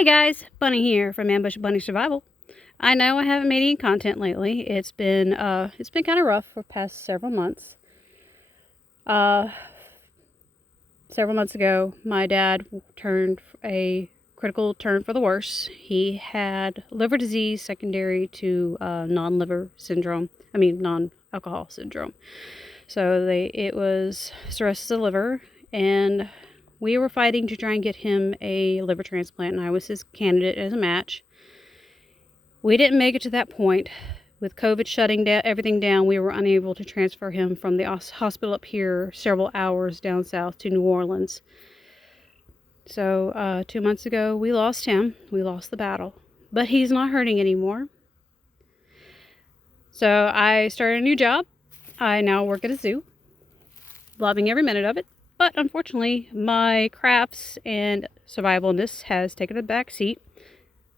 Hey guys, Bunny here from Ambush Bunny Survival. I know I haven't made any content lately. It's been kind of rough for the past several months. Several months ago, my dad turned a critical turn for the worse. He had liver disease secondary to non-alcohol syndrome. So it was cirrhosis of the liver, and we were fighting to try and get him a liver transplant, and I was his candidate as a match. We didn't make it to that point. With COVID shutting everything down, we were unable to transfer him from the hospital up here several hours down south to New Orleans. So 2 months ago, we lost him. We lost the battle. But he's not hurting anymore. So I started a new job. I now work at a zoo. Loving every minute of it. But unfortunately, my crafts and survivalness has taken a back seat.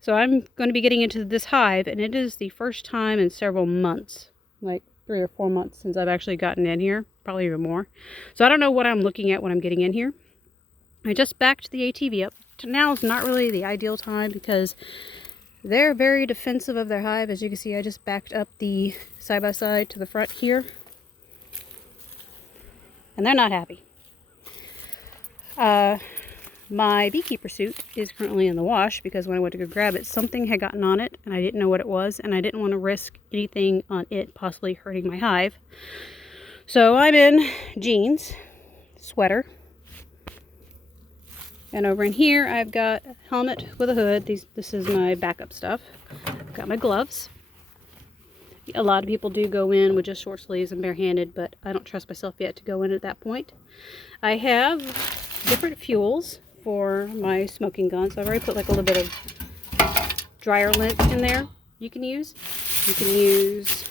So I'm going to be getting into this hive, and it is the first time in several months, like 3 or 4 months since I've actually gotten in here, probably even more. So I don't know what I'm looking at when I'm getting in here. I just backed the ATV up. Now is not really the ideal time because they're very defensive of their hive. As you can see, I just backed up the side-by-side to the front here. And they're not happy. My beekeeper suit is currently in the wash because when I went to go grab it, something had gotten on it and I didn't know what it was, and I didn't want to risk anything on it possibly hurting my hive. So I'm in jeans, sweater, and over in here I've got a helmet with a hood. This is my backup stuff. I've got my gloves. A lot of people do go in with just short sleeves and barehanded, but I don't trust myself yet to go in at that point. I have different fuels for my smoking gun. So I've already put like a little bit of dryer lint in there you can use. You can use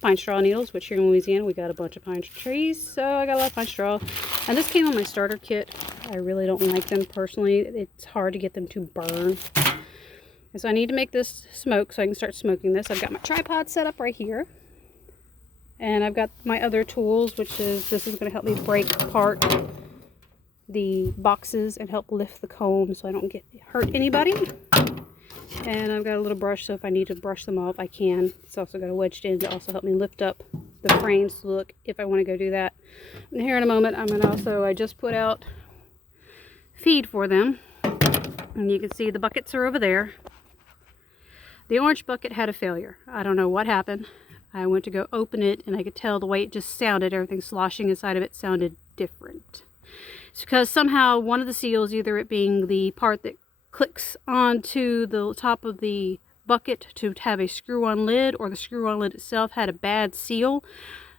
pine straw needles, which here in Louisiana we got a bunch of pine trees, so I got a lot of pine straw. And this came on my starter kit. I really don't like them personally. It's hard to get them to burn. And so I need to make this smoke so I can start smoking this. I've got my tripod set up right here. And I've got my other tools, this is going to help me break apart the boxes and help lift the comb so I don't hurt anybody. And I've got a little brush, so if I need to brush them off, I can. It's also got a wedged in to also help me lift up the frames to look if I want to go do that. And here in a moment, I just put out feed for them. And you can see the buckets are over there. The orange bucket had a failure. I don't know what happened. I went to go open it and I could tell the way it just sounded, everything sloshing inside of it sounded different. It's because somehow one of the seals, either it being the part that clicks onto the top of the bucket to have a screw-on lid, or the screw-on lid itself had a bad seal,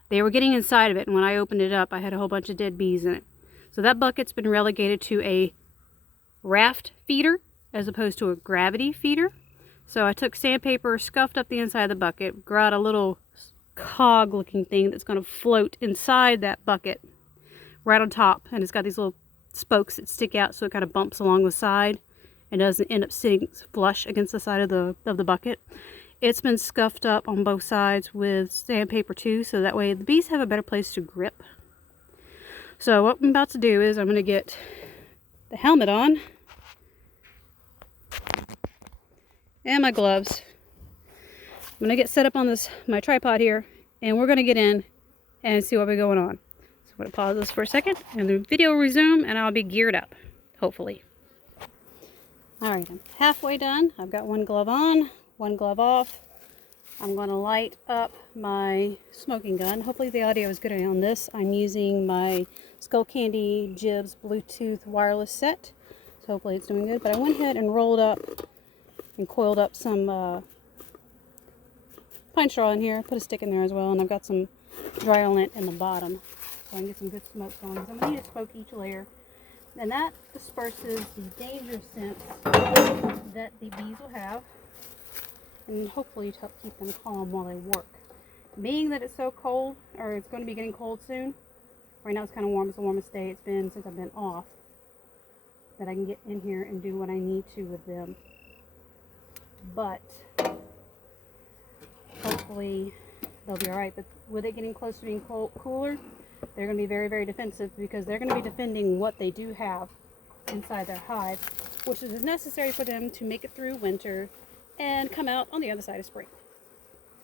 they were getting inside of it, and when I opened it up I had a whole bunch of dead bees in it. So that bucket's been relegated to a raft feeder as opposed to a gravity feeder. So I took sandpaper, scuffed up the inside of the bucket, got a little cog looking thing that's going to float inside that bucket right on top, and it's got these little spokes that stick out so it kind of bumps along the side and doesn't end up sitting flush against the side of the bucket. It's been scuffed up on both sides with sandpaper too, so that way the bees have a better place to grip. So what I'm about to do is I'm going to get the helmet on and my gloves. I'm going to get set up on my tripod here, and we're going to get in and see what's going on. So I'm going to pause this for a second and the video will resume and I'll be geared up, hopefully. Alright, I'm halfway done. I've got one glove on, one glove off. I'm going to light up my smoking gun. Hopefully the audio is good on this. I'm using my Skull Candy Jibs Bluetooth wireless set. So hopefully it's doing good. But I went ahead and rolled up and coiled up some pine straw in here. Put a stick in there as well. And I've got some dryer lint in the bottom, so I can get some good smoke going. So I'm going to need to smoke each layer. And that disperses the danger scents that the bees will have, and hopefully to help keep them calm while they work. Being that it's so cold, or it's going to be getting cold soon, right now it's kind of warm. It's the warmest day it's been since I've been off, that I can get in here and do what I need to with them. But hopefully they'll be alright. But with it getting close to being cooler, they're going to be very, very defensive because they're going to be defending what they do have inside their hive. which is necessary for them to make it through winter and come out on the other side of spring.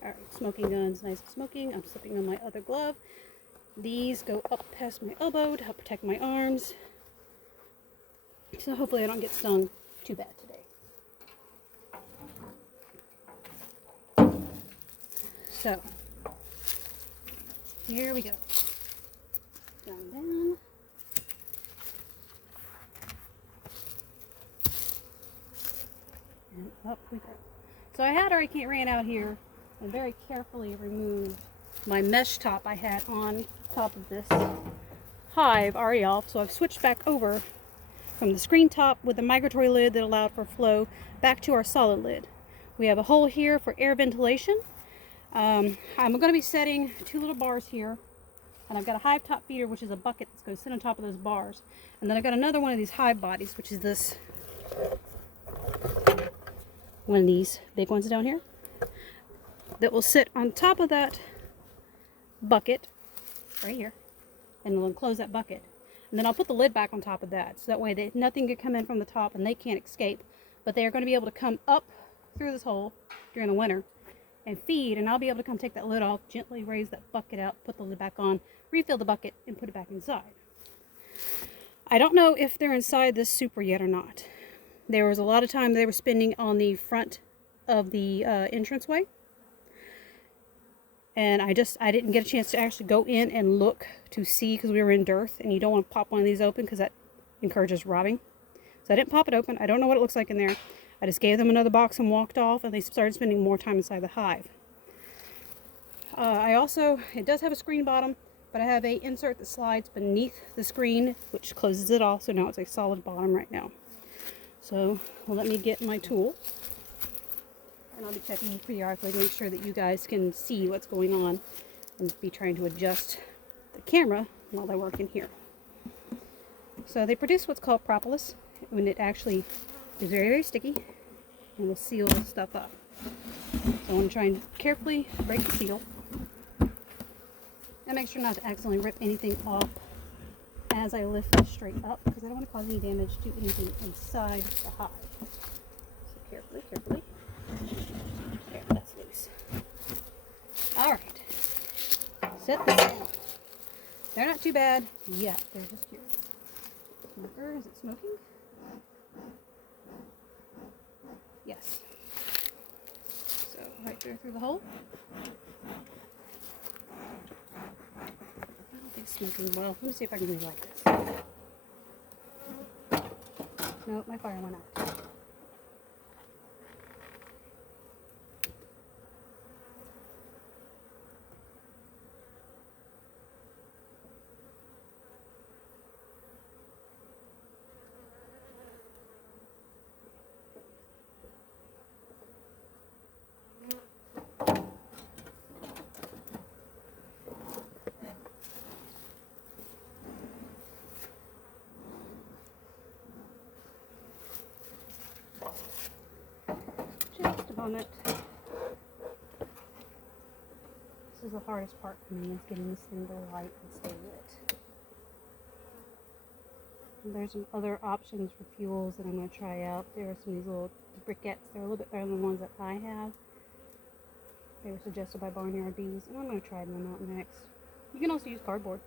Alright, smoking gun's nice and smoking. I'm slipping on my other glove. These go up past my elbow to help protect my arms. So hopefully I don't get stung too bad today. So, here we go. Down, down. And up we go. So I had already ran out here and very carefully removed my mesh top I had on top of this hive already off. So I've switched back over from the screen top with the migratory lid that allowed for flow back to our solid lid. We have a hole here for air ventilation. I'm going to be setting 2 little bars here, and I've got a hive top feeder, which is a bucket that's going to sit on top of those bars, and then I've got another one of these hive bodies, which is this one of these big ones down here that will sit on top of that bucket right here, and it'll enclose that bucket. And then I'll put the lid back on top of that, so that way nothing can come in from the top and they can't escape, but they are going to be able to come up through this hole during the winter and feed, and I'll be able to come take that lid off, gently raise that bucket out, put the lid back on, refill the bucket, and put it back inside. I don't know if they're inside this super yet or not. There was a lot of time they were spending on the front of the entranceway, and I didn't get a chance to actually go in and look to see, because we were in dearth, and you don't want to pop one of these open because that encourages robbing. So I didn't pop it open. I don't know what it looks like in there. I just gave them another box and walked off, and they started spending more time inside the hive. It does have a screen bottom, but I have a insert that slides beneath the screen, which closes it off, so now it's a solid bottom right now. So, well, let me get my tool, and I'll be checking periodically to make sure that you guys can see what's going on, and be trying to adjust the camera while I work in here. So they produce what's called propolis, when it actually is very, very sticky and will seal this stuff up. So I want to try and carefully break the seal and make sure not to accidentally rip anything off as I lift this straight up, because I don't want to cause any damage to anything inside the hive. So carefully, carefully. There, that's loose. Alright. Set this down. They're not too bad yet. They're just here. Smoker, is it smoking? Yes. So right there through the hole. I don't think it's smoking well. Let me see if I can do it like this. Nope, my fire went out. Just a moment. This is the hardest part for me, is getting this thing to light and stay lit. And there's some other options for fuels that I'm going to try out. There are some of these little briquettes. They're a little bit better than the ones that I have. They were suggested by Barnyard Bees, and I'm going to try them out next. You can also use cardboard.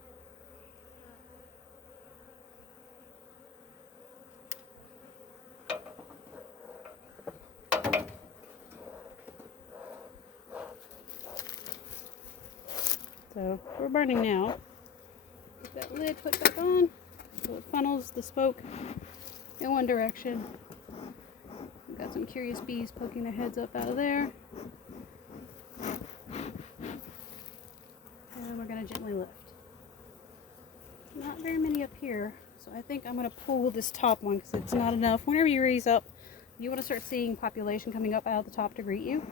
So we're burning now. Get that lid put back on so it funnels the smoke in one direction. We've got some curious bees poking their heads up out of there. And we're going to gently lift. Not very many up here, so I think I'm going to pull this top one because it's not enough. Whenever you raise up, you want to start seeing population coming up out of the top to greet you.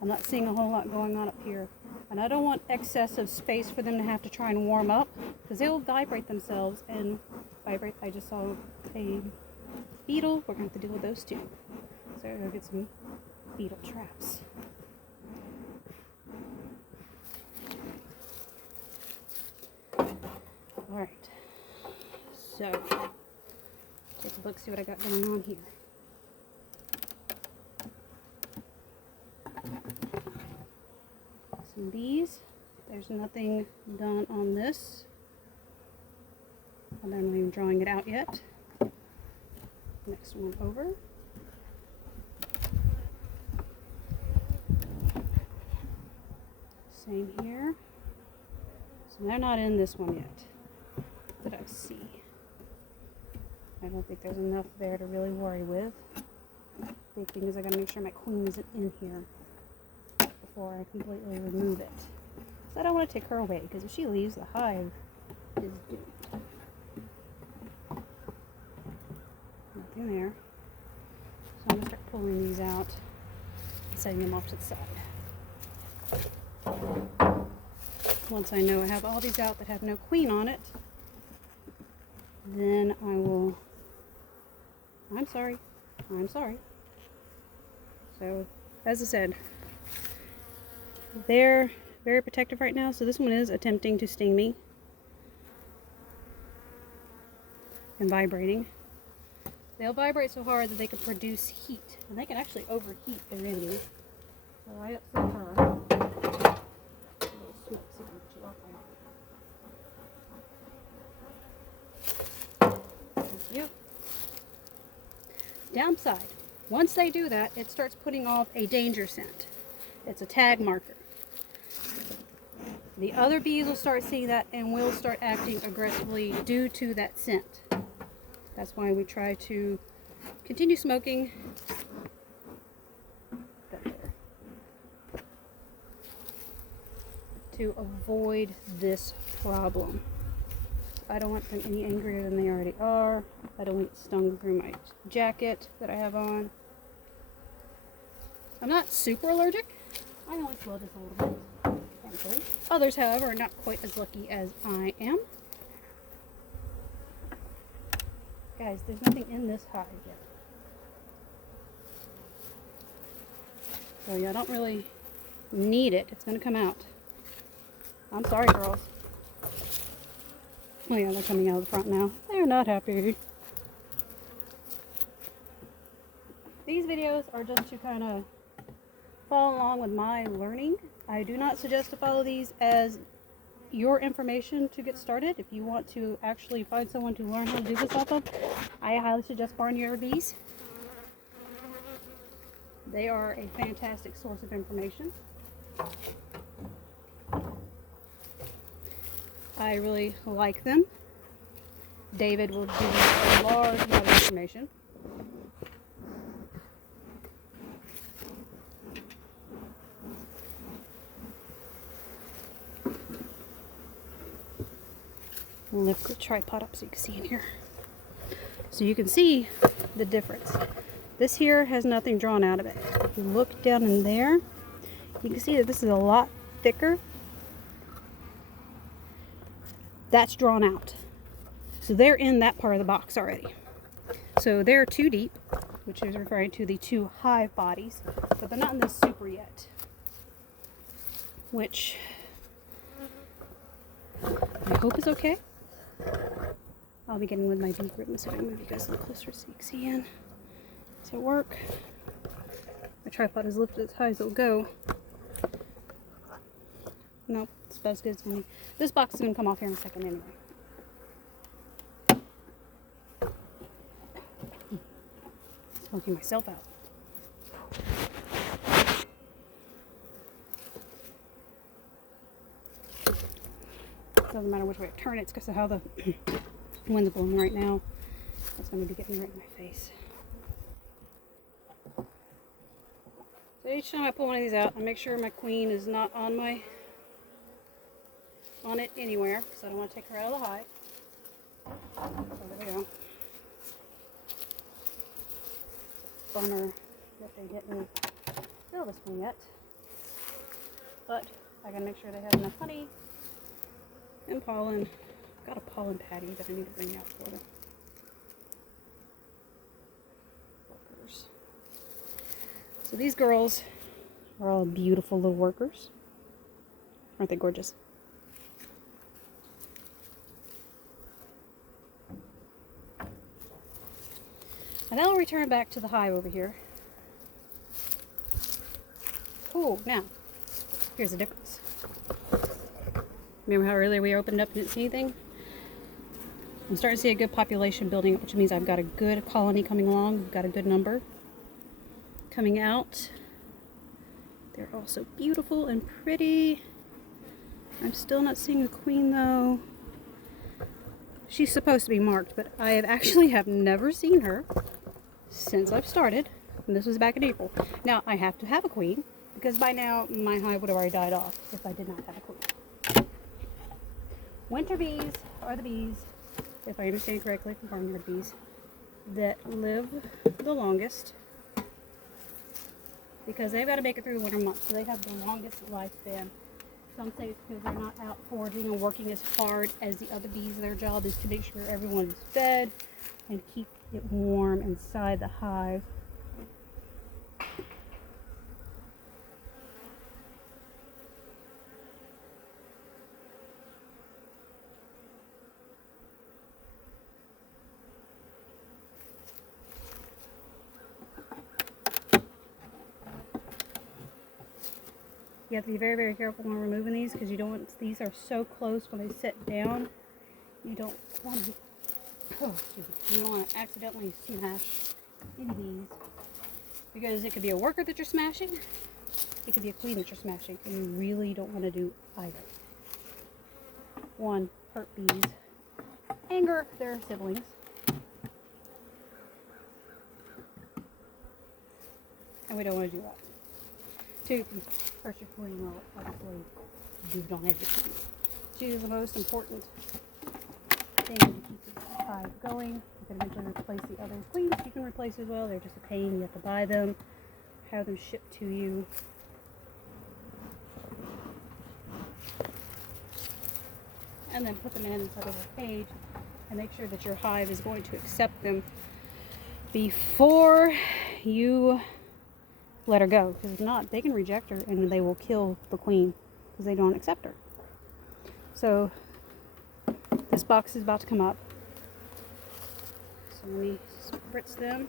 I'm not seeing a whole lot going on up here. And I don't want excessive space for them to have to try and warm up, because they will vibrate themselves and vibrate. I just saw a beetle. We're going to have to deal with those too. So I'm going to get some beetle traps. Alright. So, take look, see what I got going on here. Some bees. There's nothing done on this. I'm not even drawing it out yet. Next one over. Same here. So they're not in this one yet that I see. I don't think there's enough there to really worry with. Big thing is I gotta make sure my queen isn't in here before I completely remove it. So I don't want to take her away, because if she leaves, the hive is doomed. Nothing there. So I'm gonna start pulling these out and setting them off to the side. Once I know I have all these out that have no queen on it, then I will, I'm sorry. So, as I said, they're very protective right now, so this one is attempting to sting me and vibrating. They'll vibrate so hard that they can produce heat, and they can actually overheat their enemies. So I upset her. Yep. Downside, once they do that, it starts putting off a danger scent. It's a tag marker. The other bees will start seeing that and will start acting aggressively due to that scent. That's why we try to continue smoking to avoid this problem. I don't want them any angrier than they already are. I don't want it stung through my jacket that I have on. I'm not super allergic. I only slow this a little bit, thankfully. Others, however, are not quite as lucky as I am. Guys, there's nothing in this hive yet. So yeah, I don't really need it. It's going to come out. I'm sorry, girls. Oh yeah, they're coming out of the front now. They're not happy. These videos are just to kind of follow along with my learning. I do not suggest to follow these as your information to get started. If you want to actually find someone to learn how to do this off of, I highly suggest Barnyard Bees. They are a fantastic source of information. I really like them. David will give you a large amount of information. I'll lift the tripod up so you can see in here. So you can see the difference. This here has nothing drawn out of it. If you look down in there, you can see that this is a lot thicker. That's drawn out. So they're in that part of the box already. So they're too deep, which is referring to the two hive bodies, but they're not in this super yet. Which I hope is okay. I'll be getting with my bee group, so I'm going to move you guys a little closer so you can see in. Does it work? My tripod is lifted as high as it'll go. Nope, it's about as good as any. This box is going to come off here in a second anyway. Smoking myself out. Doesn't matter which way I turn it, it's because of how the wind's blowing right now. That's going to be getting right in my face. So each time I pull one of these out, I make sure my queen is not on it anywhere, because I don't want to take her out of the hive. So there we go. Bummer that they didn't fill this one yet. But I gotta make sure they have enough honey and pollen. I've got a pollen patty that I need to bring out for them. Workers. So these girls are all beautiful little workers. Aren't they gorgeous? And then I'll return back to the hive over here. Oh, now, here's the difference. Remember how earlier we opened up and didn't see anything? I'm starting to see a good population building up, which means I've got a good colony coming along. We've got a good number coming out. They're all so beautiful and pretty. I'm still not seeing a queen though. She's supposed to be marked, but I have never seen her since I've started. And this was back in April. Now I have to have a queen because by now my hive would have already died off if I did not have a queen. Winter bees are the bees, if I understand correctly from farmyard bees, that live the longest because they've got to make it through the winter months, so they have the longest lifespan. Some say it's because they're not out foraging and working as hard as the other bees. Their job is to make sure everyone is fed and keep it warm inside the hive. You have to be very, very careful when removing these because you don't want, these are so close when they sit down. You don't want to, you don't want to accidentally smash any bees because it could be a worker that you're smashing, it could be a queen that you're smashing, and you really don't want to do either. One, hurt bees, anger their siblings, and we don't want to do that. Two, hurt your queen. Well, obviously you don't have your queen. She is the most important thing to keep the hive going. You can eventually replace the other queens. You can replace as well. They're just a pain. You have to buy them, have them shipped to you. And then put them inside of a cage and make sure that your hive is going to accept them before you let her go, because if not, they can reject her and they will kill the queen because they don't accept her. So this box is about to come up. So let me spritz them.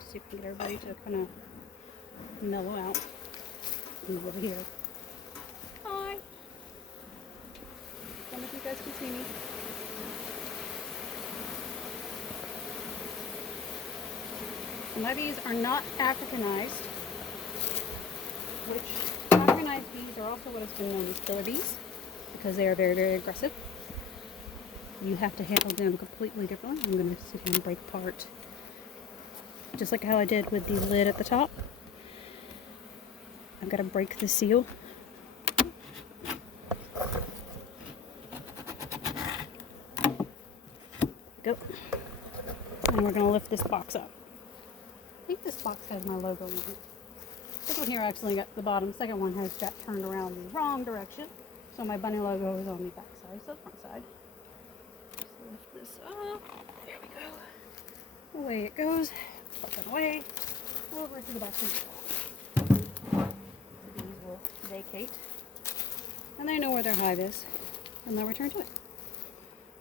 See if we can get everybody to kind of mellow out. Move over here. Hi. I don't know if you guys can see me. So my bees are not Africanized, which Africanized bees are also what has been known as killer bees because they are very, very aggressive. You have to handle them completely differently. I'm going to sit here and break apart just like how I did with the lid at the top. I've got to break the seal. Go. And we're going to lift this box up. I think this box has my logo in it. This one here actually got the bottom. The second one has got turned around the wrong direction. So my bunny logo is on the back side, so the front side. Just lift this up. There we go. Away it goes. Put it away. Over to the back of the wall. These will vacate. And they know where their hive is. And they'll return to it.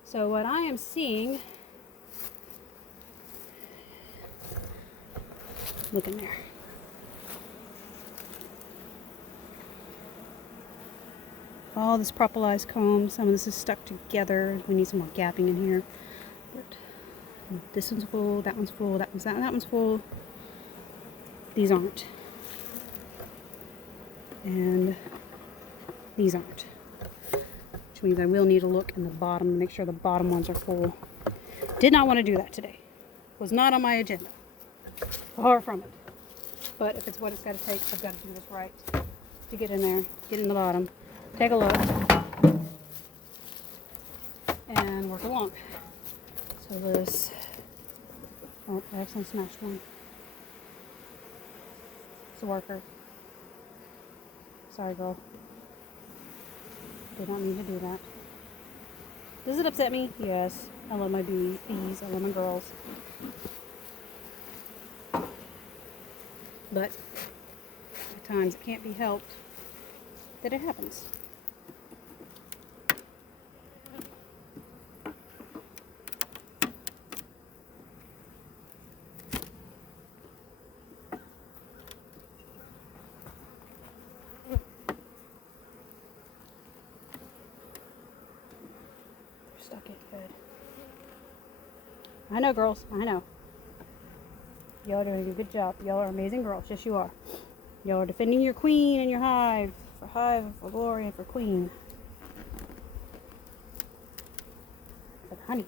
So what I am seeing, look in there. All this propolised comb, some of this is stuck together. We need some more gapping in here. But this one's full, that one's full, that one's full. These aren't. And these aren't. Which means I will need to look in the bottom to make sure the bottom ones are full. Did not want to do that today. Was not on my agenda. Far from it. But if it's what it's got to take, I've got to do this right. To get in there, get in the bottom, take a look, and work along. So this, oh, I accidentally smashed one. It's a worker. Sorry, girl. Did not mean to do that. Does it upset me? Yes. I love my bees. I love my girls. But at times it can't be helped that it happens. stuck in good. I know, girls. I know. Y'all are doing a good job. Y'all are amazing girls. Yes, you are. Y'all are defending your queen and your hive. For glory, and for queen. For the honey.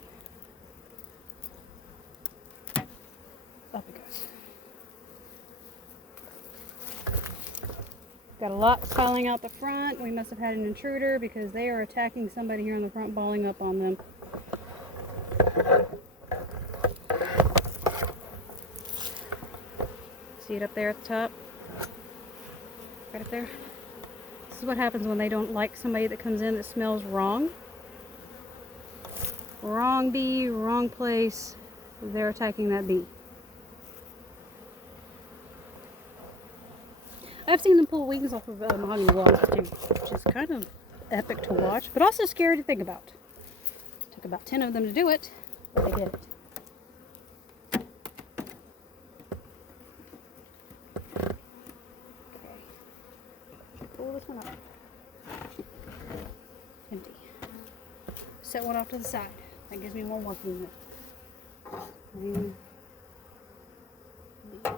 Up it goes. Got a lot piling out the front. We must have had an intruder because they are attacking somebody here on the front, balling up on them. See it up there at the top? Right up there? This is what happens when they don't like somebody that comes in that smells wrong. Wrong bee, wrong place. They're attacking that bee. I've seen them pull wings off of mahogany walls too, which is kind of epic to watch, but also scary to think about. Took about 10 of them to do it, but they did it. Pull this one up. Empty. Set one off to the side. That gives me more working with. And the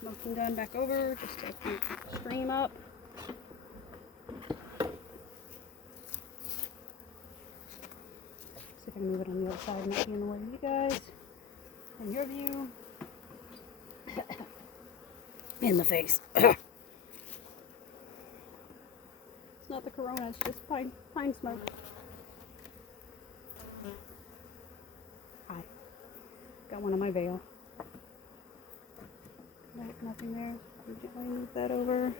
smoking gun back over just to keep the stream up. See if I can move it on the other side and not be in the way of you guys. In your view. In the face. It's not the corona, it's just pine smoke. Hi. Got one on my veil. Nope, nothing there. Gently move that over.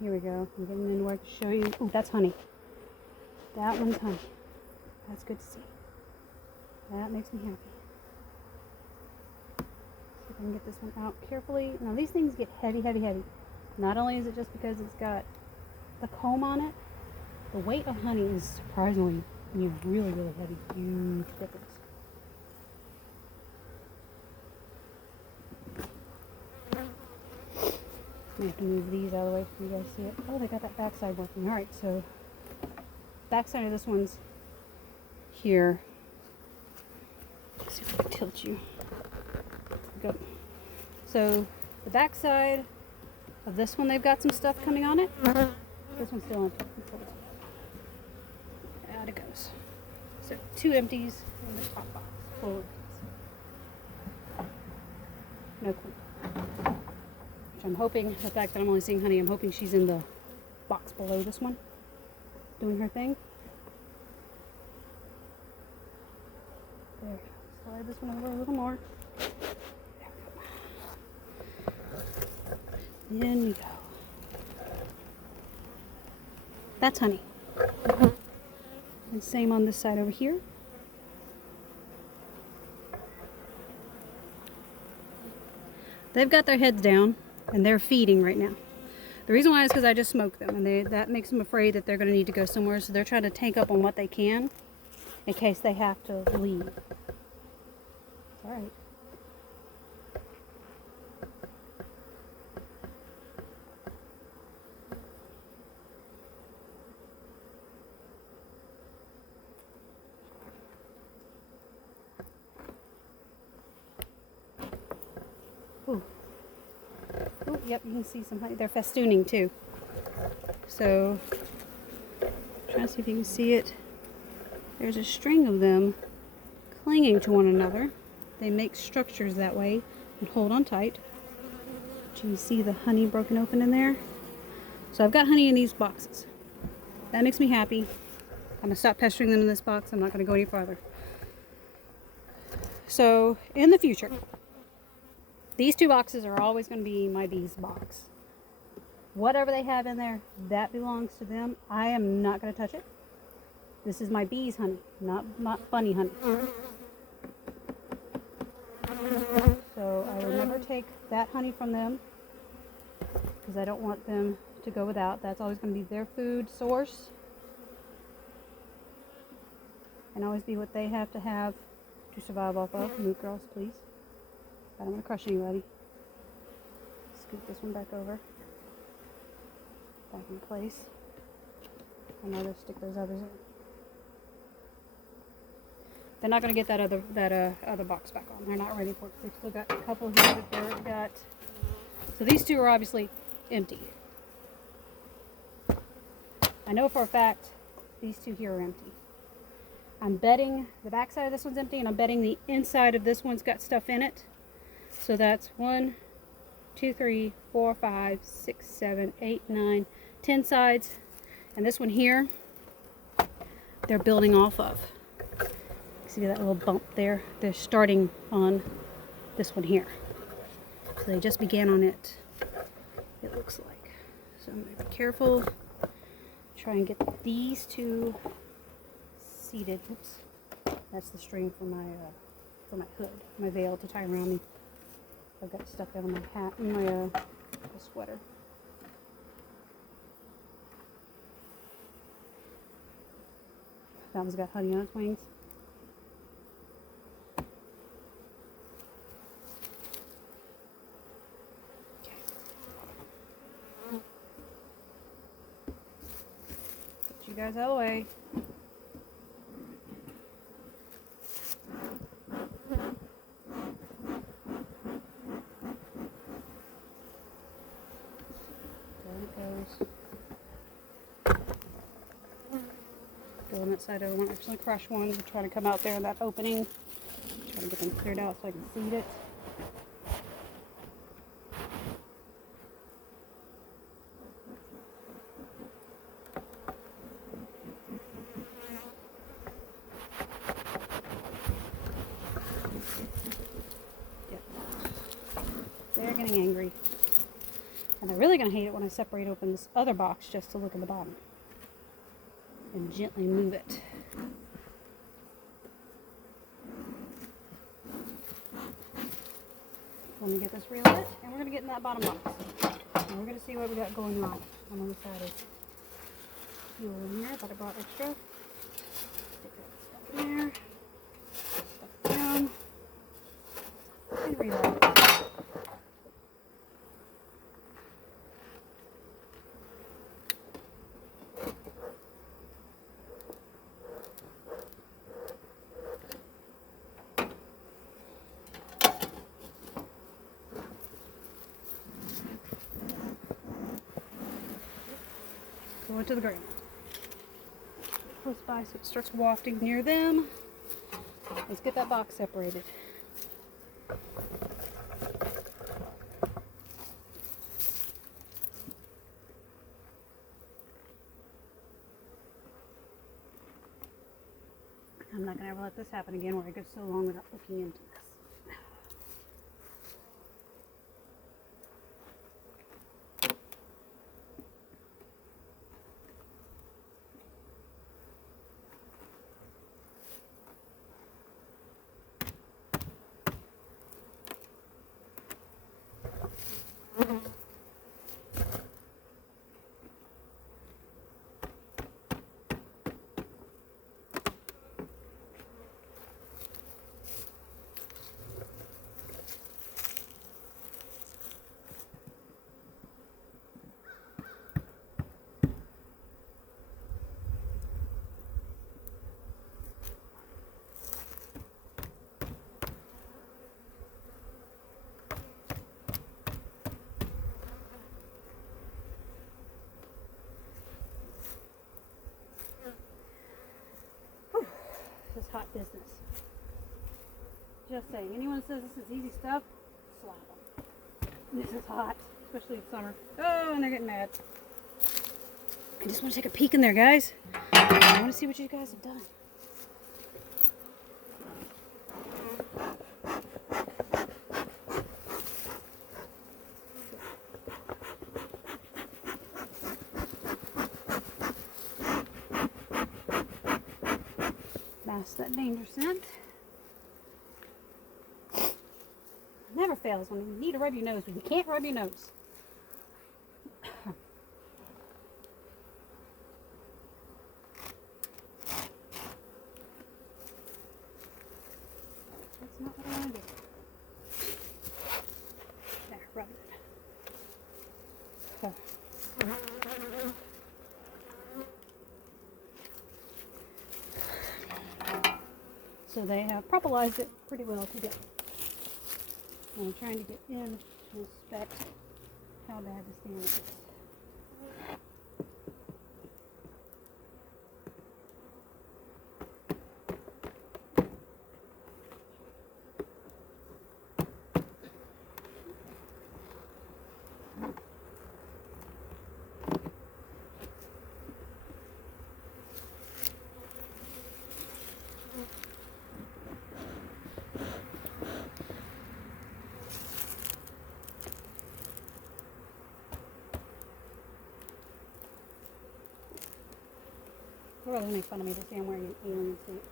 Here we go. I'm getting in where to show you. Oh, that's honey. That one's honey. That's good to see. That makes me happy. See if I can get this one out carefully. Now these things get heavy, heavy, heavy. Not only is it just because it's got the comb on it, the weight of honey is surprisingly really, really heavy. Huge difference. I have to move these out of the way so you guys see it. Oh, they got that backside working. Alright, so backside of this one's here. Let's see if I can tilt you. Go. So the backside of this one, they've got some stuff coming on it. This one's still empty. Out it goes. So 2 empties in the top box. Full empties. No queen. Which I'm hoping, the fact that I'm only seeing honey, I'm hoping she's in the box below this one, doing her thing. There. Slide this one over a little more. There we go. In we go. That's honey. And same on this side over here. They've got their heads down and they're feeding right now. The reason why is because I just smoked them, and that makes them afraid that they're going to need to go somewhere, so they're trying to tank up on what they can in case they have to leave. It's alright. Ooh. Ooh, yep, you can see some honey. They're festooning too. So, trying to see if you can see it. There's a string of them clinging to one another. They make structures that way and hold on tight. But you can see the honey broken open in there. So I've got honey in these boxes. That makes me happy. I'm going to stop pestering them in this box. I'm not going to go any farther. So, in the future, these 2 boxes are always going to be my bees' box. Whatever they have in there, that belongs to them. I am not going to touch it. This is my bees' honey, not bunny honey. So I will never take that honey from them because I don't want them to go without. That's always going to be their food source and always be what they have to survive off of. Move, girls, please. I don't want to crush anybody. scoop this one back over, back in place. And I'll just stick those others in. They're not going to get that other box back on. They're not ready for it. They've still got a couple here that they've got. So these two are obviously empty. I know for a fact these two here are empty. I'm betting the back side of this one's empty, and I'm betting the inside of this one's got stuff in it. So that's 1, 2, 3, 4, 5, 6, 7, 8, 9, 10 sides. And this one here, they're building off of. See that little bump there? They're starting on this one here. So they just began on it, it looks like. So I'm going to be careful. Try and get these two seated. Oops. That's the string for my hood, my veil to tie around me. I've got stuff down on my hat and my sweater. That one's got honey on its wings. Get you guys out of the way. Go on that side. I don't want to actually crush one. I'm trying to come out there in that opening. Trying to get them cleared out so I can seed it. Yeah. They're getting angry. And they're really going to hate it when I separate open this other box just to look at the bottom. And gently move it. Let me get this relit, and we're going to get in that bottom box. And we're going to see what we got going on the side of fuel in here. I thought I brought extra. Stick that stuff in there. Stuff down. And reload it. Go into the ground. Close by so it starts wafting near them. Let's get that box separated. I'm not going to ever let this happen again where I go so long without looking into this. This is hot business. Just saying, anyone says this is easy stuff, slap them. This is hot, especially in summer. Oh, and they're getting mad. I just want to take a peek in there, guys. I want to see what you guys have done. Mask that danger scent. Never fails when you need to rub your nose, but you can't rub your nose. That's not what I want to do. There, rub it. So they have propolized it pretty well together. I'm trying to get in to inspect how bad this thing is. They'll really make fun of me to say I'm wearing an alien suit.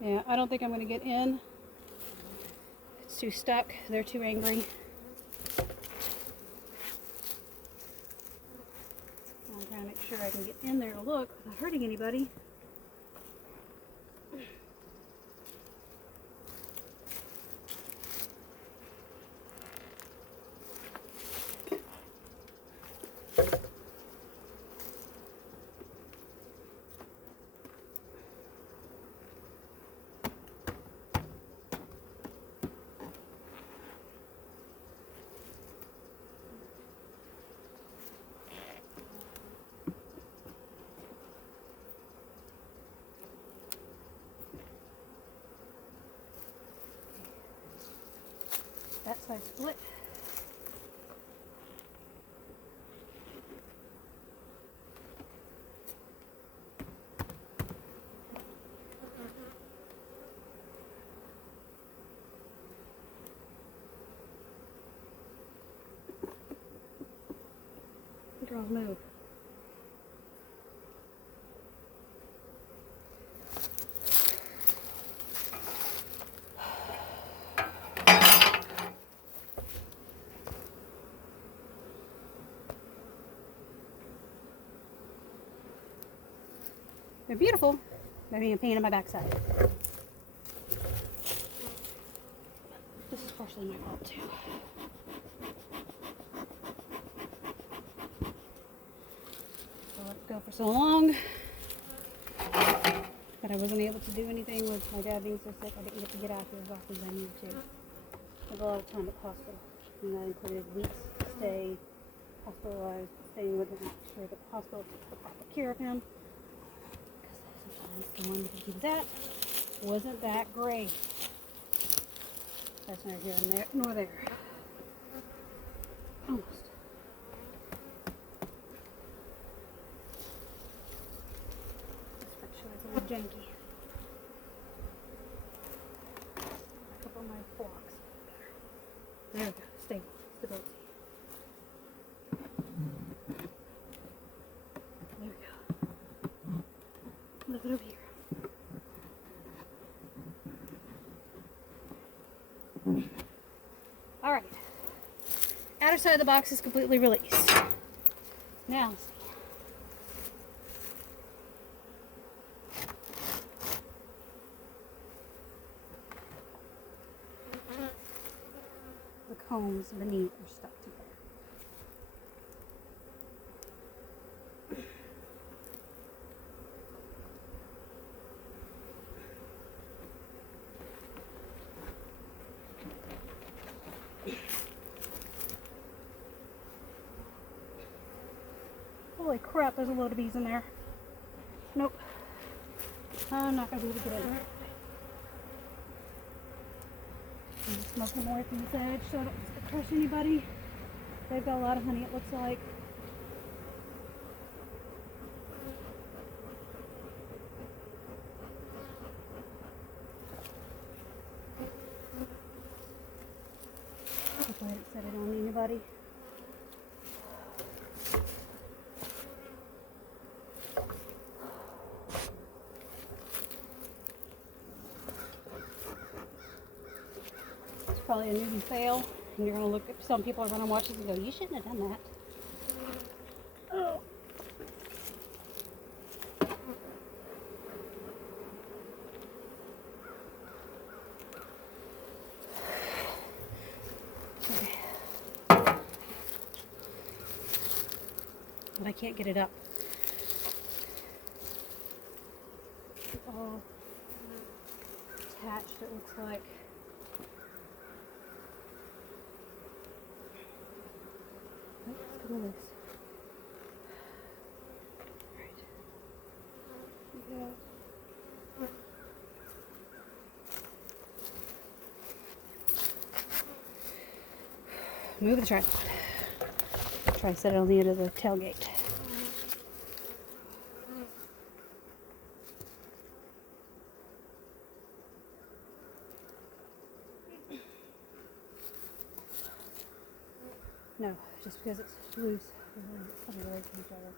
Yeah, I don't think I'm going to get in. It's too stuck. They're too angry. I'm trying to make sure I can get in there to look without hurting anybody. That side split. Girls move. They're beautiful. They're being a pain in my backside. This is partially my fault too. So let it go for so long. But I wasn't able to do anything with my dad being so sick. I didn't get to get out here as often as I needed to. I had a lot of time at the hospital. And that included weeks to stay hospitalized, staying with him, make sure that the hospital took the proper care of him. The one that he was at wasn't that great. That's neither here and there nor there. Almost. This picture is a little janky. A couple of my blocks. There we go. Stable. Stability. There we go. Look it over here. Alright. Outer side of the box is completely released. Now, let's see. The combs beneath are stuck together. Holy crap, there's a load of bees in there. Nope. I'm not going to be able to get in there. I'm just smoking more from this edge so I don't crush anybody. They've got a lot of honey, it looks like. Hopefully I didn't set it on anybody. Probably a newbie fail, and you're going to look at some people are going to watch this and go, you shouldn't have done that. Oh. Okay. but I can't get it up. It's all attached, it looks like. Oh, it's coming loose. Alright. Yeah. Move the tripod. Try to set it on the end of the tailgate. No, just because it's loose, it's coming away from each other.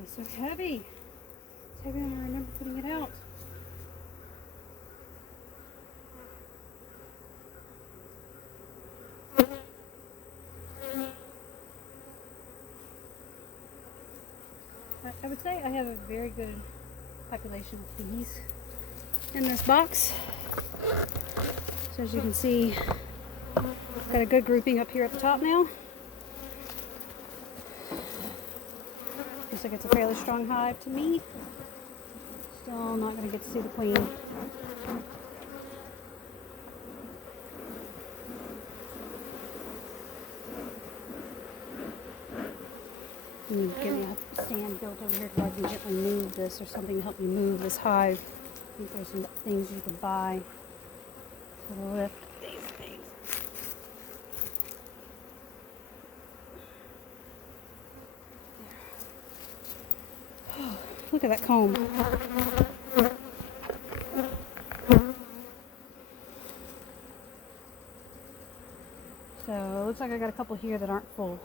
It's so heavy. It's heavier than I remember putting it out. I would say I have a very good population of bees in this box. So as you can see, I've got a good grouping up here at the top now. Looks like it's a fairly strong hive to me. Still not going to get to see the queen. Get me a stand built over here so I can gently move this, or something to help me move this hive. I think there's some things you can buy to lift these things. Oh, look at that comb. So it looks like I got a couple here that aren't full.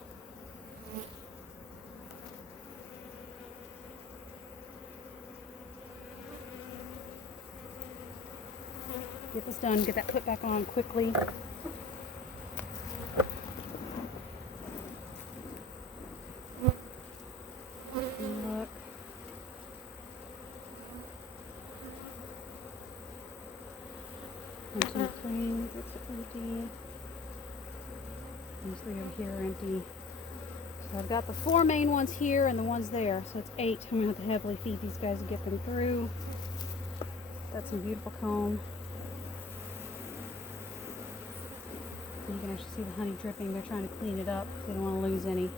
Get this done, get that put back on quickly. Look. 1, 2, 3, that's empty. These 3 over here are empty. So I've got the 4 main ones here and the ones there, so it's 8. I'm going to have to heavily feed these guys to get them through. That's some beautiful comb. You can actually see the honey dripping. They're trying to clean it up. They don't want to lose any.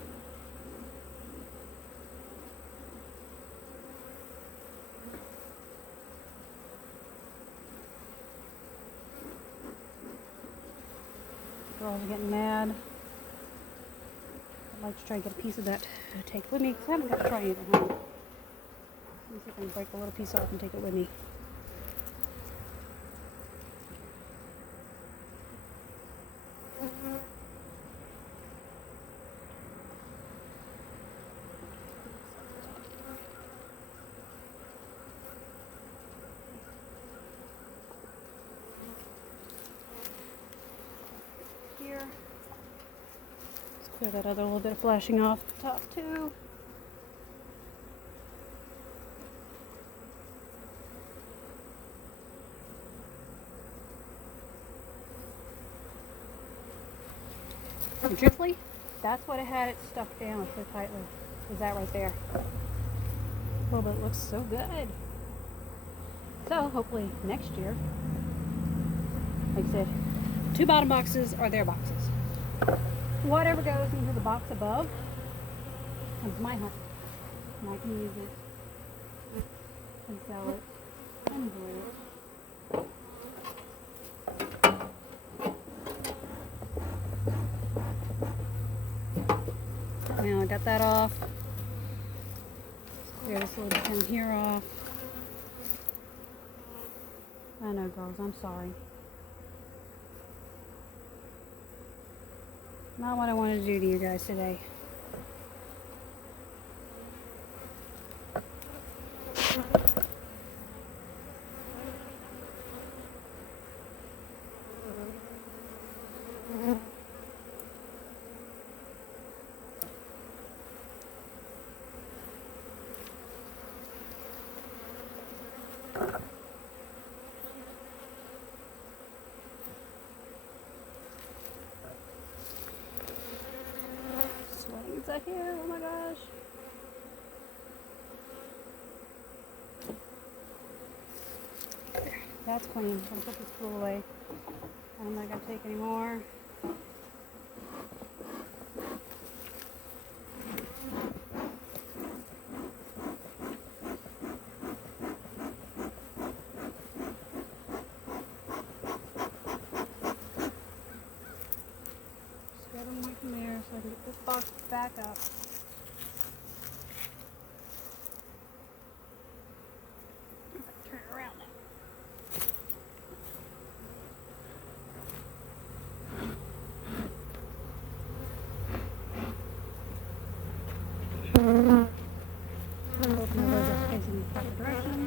Girls are getting mad. I'd like to try and get a piece of that to take with me because I haven't got to try it at home. Let me see if I can break a little piece off and take it with me. Here. Let's clear that other little bit of flashing off the top too. And truthfully, that's what I had it stuck down so tightly. Is that right there? Oh, but it looks so good. So hopefully next year, like I said, 2 bottom boxes are their boxes. Whatever goes into the box above comes my honey. And I can use it and sell it and enjoy it. Now I got that off. Let's clear this little bit down here off. I know, girls, I'm sorry. Not what I wanted to do to you guys today. Sweating inside here, oh my gosh. There, that's clean. I'm gonna put this tool away. I'm not gonna take any more. Grab them away from there so I can get this box back up. Turn it around now. Both my legs are facing the proper direction.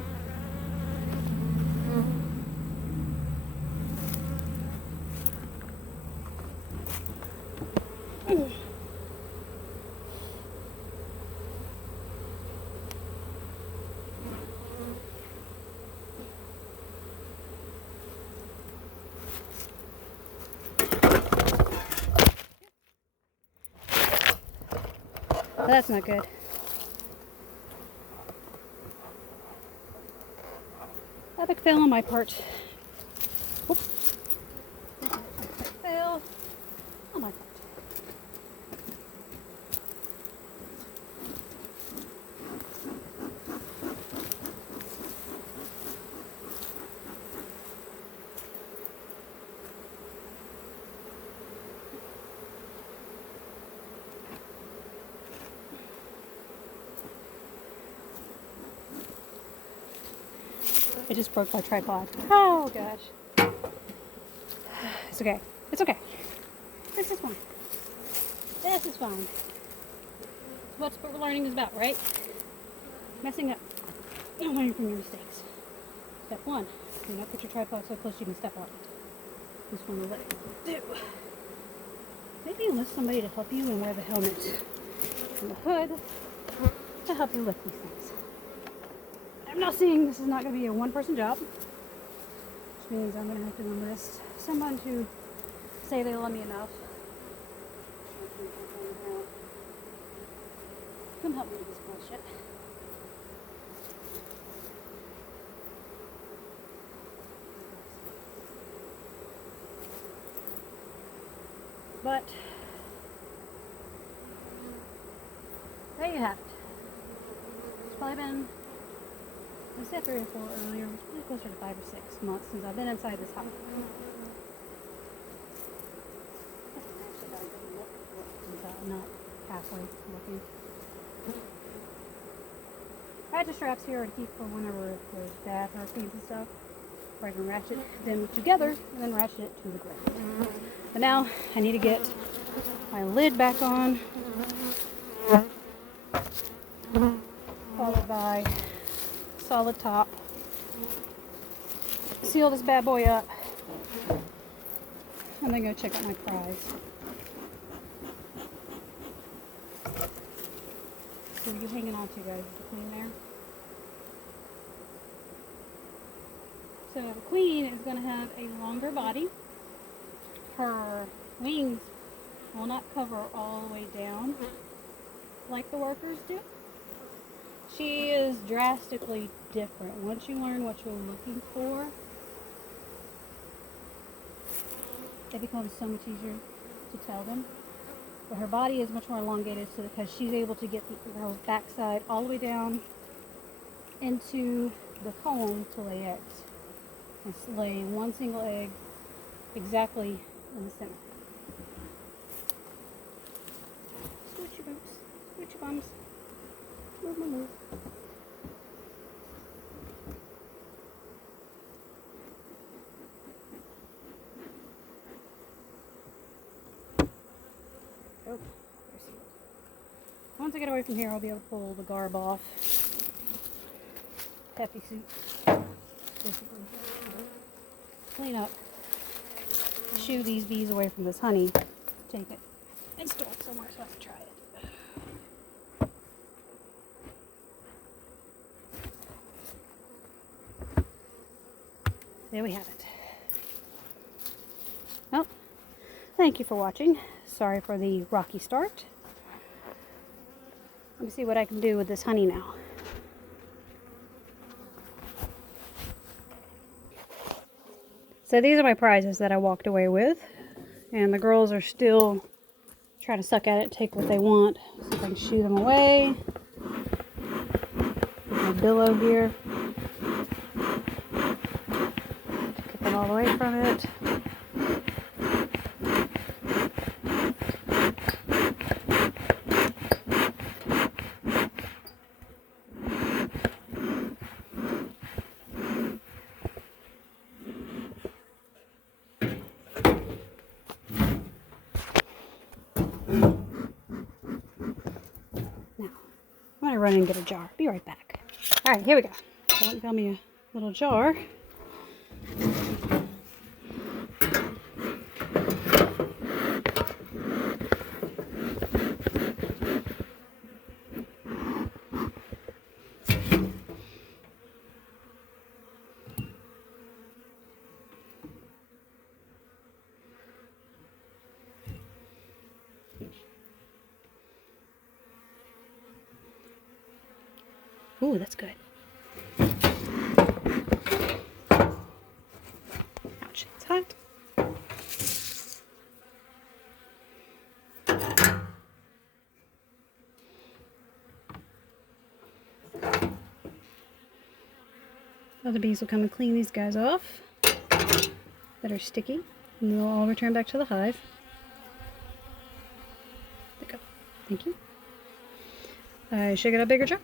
That's not good. Epic fail on my part. Whoops. Fail on my part. I just broke my tripod. Oh gosh. It's okay. It's okay. This is fine. This is fine. That's what we're learning is about, right? Messing up. And learning from your mistakes. Step 1. Do not put your tripod so close you can step on it. Just want to let it do. Maybe enlist somebody to help you and wear the helmet and the hood to help you lift these things. I'm not saying this is not going to be a one-person job, which means I'm going to have to enlist someone to say they love me enough. Come help me with this bullshit. But there you have it. It's probably been, I said 3 or 4 earlier, it's probably closer to 5 or 6 months since I've been inside this house. Not halfway looking. I had the straps here to keep for whenever there's bad hurricanes and stuff, where I can ratchet them together and then ratchet it to the ground. But now I need to get my lid back on, followed by solid top. Seal this bad boy up, and then go check out my prize. So what are you hanging on to, guys? Is the queen there? So the queen is going to have a longer body. Her wings will not cover all the way down like the workers do. She is drastically different. Once you learn what you're looking for, it becomes so much easier to tell them. But her body is much more elongated so because she's able to get her backside all the way down into the comb to lay eggs. And lay one single egg exactly in the center. Scoot your bumps. Scoot your bums. Move, move, move. Oh, once I get away from here, I'll be able to pull the garb off. Hefty suit, basically. Clean up, shoo these bees away from this honey, take it, and store it somewhere so I can try it. There we have it. Well, thank you for watching. Sorry for the rocky start. Let me see what I can do with this honey now. So these are my prizes that I walked away with. And the girls are still trying to suck at it, take what they want. See if I can shoo them away. There's my billow here. Get them all away from it. I'm going to run and get a jar. Be right back. Alright, here we go. I went and found me a little jar. Ooh, that's good. Ouch, it's hot. Other bees will come and clean these guys off that are sticky, and they'll all return back to the hive. There we go. Thank you. I should get a bigger jar.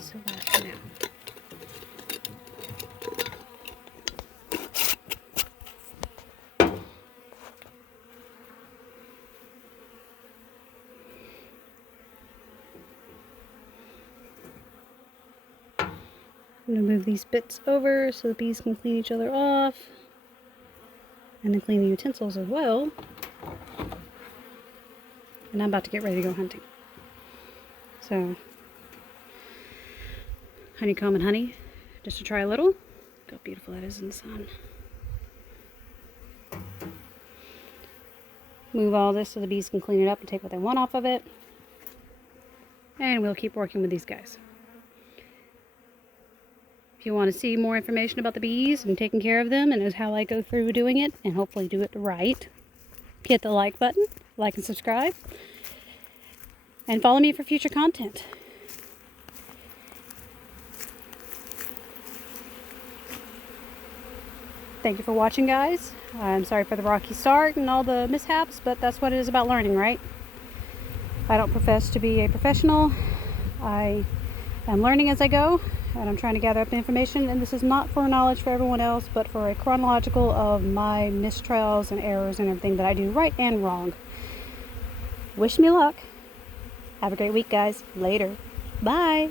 So that's for now. I'm going to move these bits over so the bees can clean each other off. And then clean the utensils as well. And I'm about to get ready to go hunting. So, honeycomb and honey, just to try a little. Look how beautiful that is in the sun. Move all this so the bees can clean it up and take what they want off of it. And we'll keep working with these guys. If you want to see more information about the bees and taking care of them and how I go through doing it and hopefully do it right, hit the like button, like and subscribe, and follow me for future content. Thank you for watching, guys. I'm sorry for the rocky start and all the mishaps, but that's what it is about learning, right? I don't profess to be a professional. I am learning as I go, and I'm trying to gather up the information, and this is not for knowledge for everyone else, but for a chronological of my mistrials and errors and everything that I do right and wrong. Wish me luck. Have a great week, guys. Later. Bye.